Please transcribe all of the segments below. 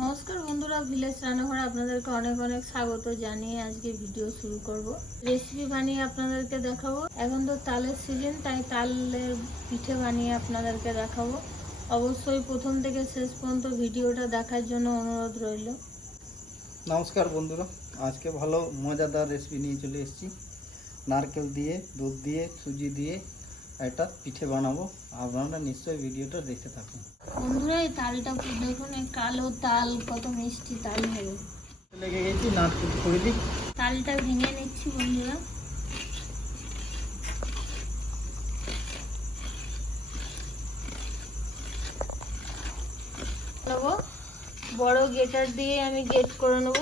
নমস্কার বন্ধুরা ভিলেজ রান্নাঘরে আপনাদেরকে অনেক অনেক স্বাগত জানিয়ে আজকে ভিডিও শুরু করব। রেসিপি বানিয়ে আপনাদেরকে দেখাবো। এখন তো তালের সিজন তাই তালের পিঠে বানিয়ে আপনাদেরকে দেখাবো। অবশ্যই প্রথম থেকে শেষ পর্যন্ত ভিডিওটা দেখার জন্য অনুরোধ রইল। নমস্কার বন্ধুরা আজকে ভালো মজাদার রেসিপি নিয়ে চলে এসেছি। নারকেল দিয়ে দুধ দিয়ে সুজি দিয়ে একটা পিঠে বানাবো। আপনারা নিশ্চয়ই ভিডিওটা দেখতে থাকুন। বন্ধুরা এই তালটা দেখুন? এই কালো তাল কত মিষ্টি তাল হবে। লেগে গেছি নারকেল করে দিই। তালটা ভেঙে নিচ্ছি বন্ধুরা। বড় গেটার দিয়ে আমি গেট করে নেব।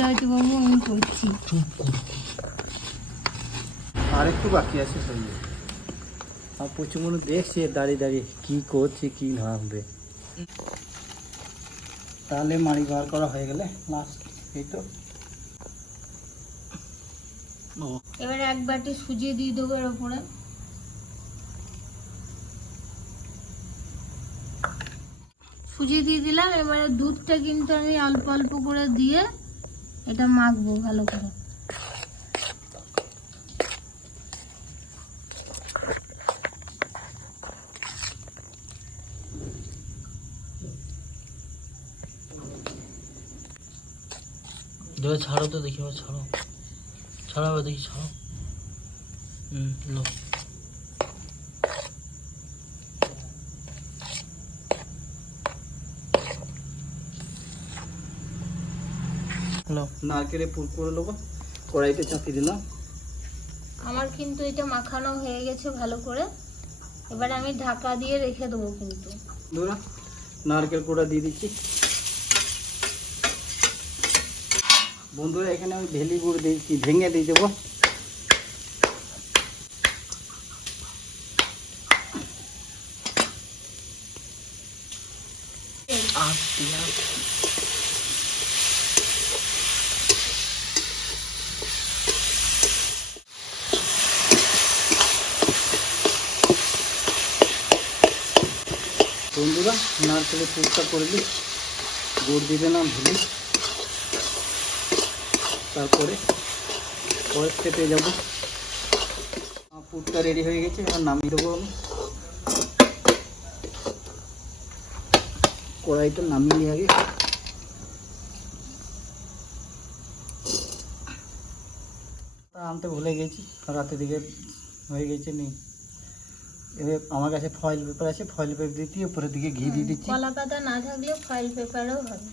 হয়েছে বাবু আমি করছি। আর একটু বাকি আছে সঙ্গে। আর প্রচুর মনে দেখছে দাঁড়িয়ে দাঁড়িয়ে কি করছে কি না হবে। তাহলে মাড়ি বার করা হয়ে গেলে লাস্ট এই তো। এবার এক বাটি সুজি দিয়ে দেবো এর ওপরে। সুজি দিয়ে দিলাম এবারে দুধটা কিন্তু আমি অল্প অল্প করে দিয়ে এটা মাখবো ভালো করে। ছাড়ো তো দেখি ছাড়ো। ছাড়াবে দেখি ছাড়ো। হুম হ্যালো। নারকেলে পুর করে নেব কড়াইতে চাপি দিলাম। আমার কিন্তু এটা মাখানো হয়ে গেছে ভালো করে। এবার আমি ঢাকা দিয়ে রেখে দেবো কিন্তু। ধরা নারকেল কোড়া দিয়ে দিচ্ছি। বন্ধুরা এখানে আমি ভেলি গুড় দিয়েছি ভেঙে দিয়ে দেবো। বন্ধুরা নারকেলের পুরটা করে দিই। গুড় দিবে না, ভুলি। তারপরে পরের স্টেপে যাব। পুরটা রেডি হয়ে গেছে, এবার নামিয়ে দেবো আমি। কড়াইটা নামিয়ে নিয়ে আগে। আনতে ভুলে গেছি, রাতের দিকে হয়ে গেছে, নেই। এবার আমার কাছে ফয়েল পেপার আছে ফয়েল পেপার দিচ্ছি উপরের দিকে ঘি দিয়ে দিচ্ছি? কলা পাতা না থাকলেও ফয়েল পেপারও হবে।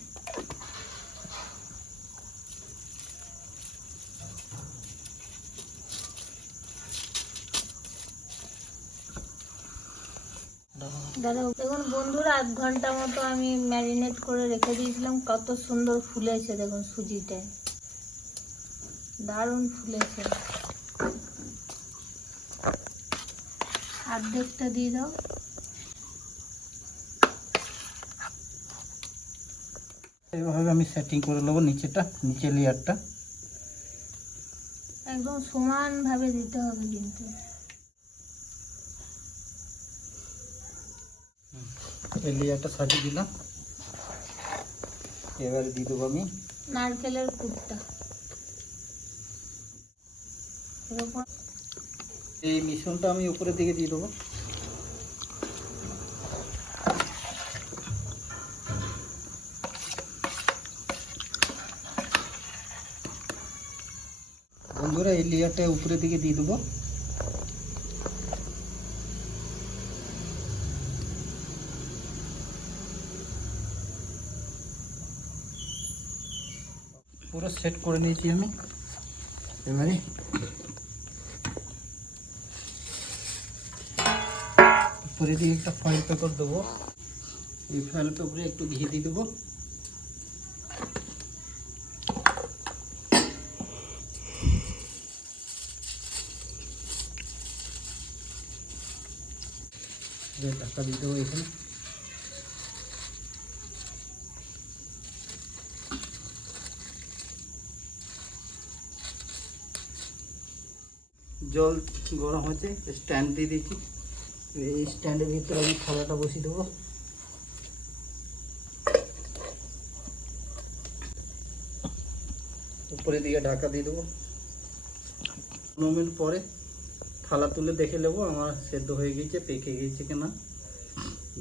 দাদা দেখুন বন্ধুরা আধ ঘণ্টা মতো আমি ম্যারিনেট করে রেখে দিয়েছিলাম কত সুন্দর ফুলেছে দেখুন সুজিটা দারুণ ফুলেছে। অর্ধেকটা দিয়ে দাও। এইভাবে আমি সেটিং করে নেব নিচেটা নিচে লেয়ারটা একদম সমান ভাবে দিতে হবে কিন্তু। এই লেয়ারটা সাজিয়ে দিলাম। এবারে দিয়ে দেবো আমি। নারকেলের কুটটা এরকম এই মিশ্রণটা আমি উপরের দিকে দিয়ে দেবো। বন্ধুরা, এই লেয়ারটা উপরের দিকে দিয়ে দেবো। পুরো সেট করে নিয়েছি আমি। এবারে উপরে দিয়ে একটা ফয়েল পেপার দেবো। এই ফয়েল পেপারে একটু ঘি দিয়ে দেবো। ঢাকা দিয়ে দেবো এখানে। জল গরম হচ্ছে স্ট্যান্ড দিয়ে দিয়েছি এই স্ট্যান্ডের ভিতরে আমি থালাটা বসিয়ে দেবো। উপরে দিকে ঢাকা দিয়ে দেবো। পনেরো মিনিট পরে থালা তুলে দেখে নেব আমার সেদ্ধ হয়ে গেছে পেকে গেছে কিনা।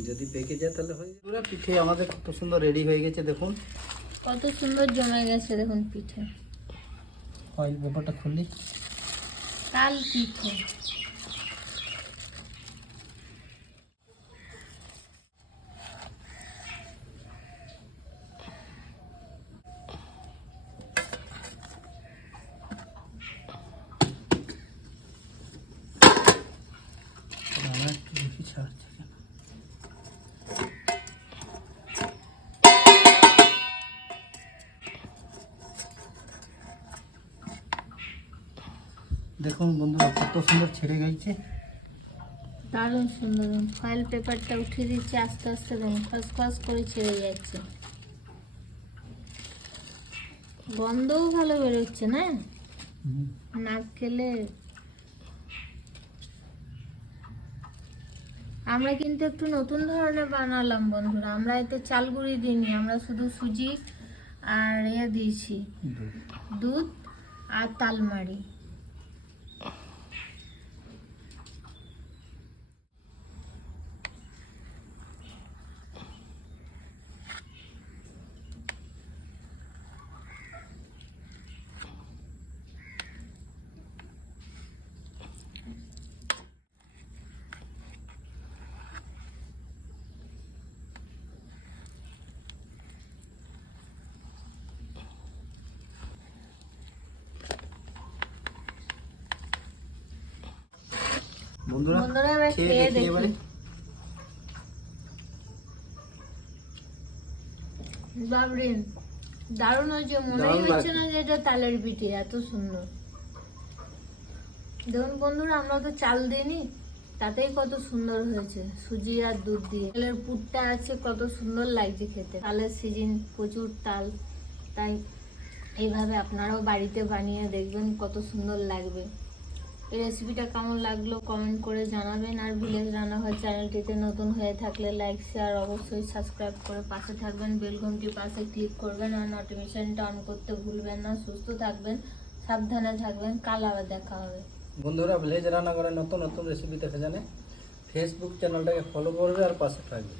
যদি পেকে যায় তাহলে হয়ে যাবে। পিঠে আমাদের কত সুন্দর রেডি হয়ে গেছে দেখুন। কত সুন্দর জমে গেছে দেখুন পিঠে। অয়েল পেপারটা খুললি। তাল পিঠে। দেখুন বন্ধুরা কত সুন্দর ছেড়ে গেছে। দারুণ সুন্দর। ফয়েল পেপারটা উঠিয়ে দিচ্ছে আস্তে আস্তে দেখুন খসখস করে ছেড়ে যাচ্ছে। গন্ধও ভালো বেরোচ্ছে না? নাক খেলে আমরা কিন্তু একটু নতুন ধরনের বানালাম বন্ধুরা। আমরা এতে চাল গুঁড়ি দিইনি আমরা শুধু সুজি আর ইয়ে দিয়েছি। দুধ আর তালমারি। বন্ধুরা খেয়ে দেখি এবারে। বাবরিন দারুণ হয়েছে। মনেই হচ্ছে না যে এটা তালের পিঠে এত সুন্দর। দেখুন বন্ধুরা আমরা তো চাল দিইনি তাতেই কত সুন্দর হয়েছে সুজি আর দুধ দিয়ে। তালের পুরটা আছে কত সুন্দর লাগছে খেতে। তালের সিজন প্রচুর তাল তাই এইভাবে আপনারাও বাড়িতে বানিয়ে দেখবেন কত সুন্দর লাগবে। রেসিপিটা কেমন লাগল কমেন্ট করে জানাবেন। আর ভিলেজ রান্নাঘর চ্যানেলটিতে নতুন হয়ে থাকলে লাইক শেয়ার অবশ্যই সাবস্ক্রাইব করে পাশে থাকবেন। বেল পাশে ক্লিক করবেন আর নোটিফিকেশনটা অন করতে ভুলবেন না। সুস্থ থাকবেন, সাবধানে থাকবেন। কাল আবার দেখা হবে। বন্ধুরা ভিলেজ রান্না করে নতুন নতুন রেসিপি দেখা জানে। ফেসবুক চ্যানেলটাকে ফলো করবে আর পাশে থাকবে।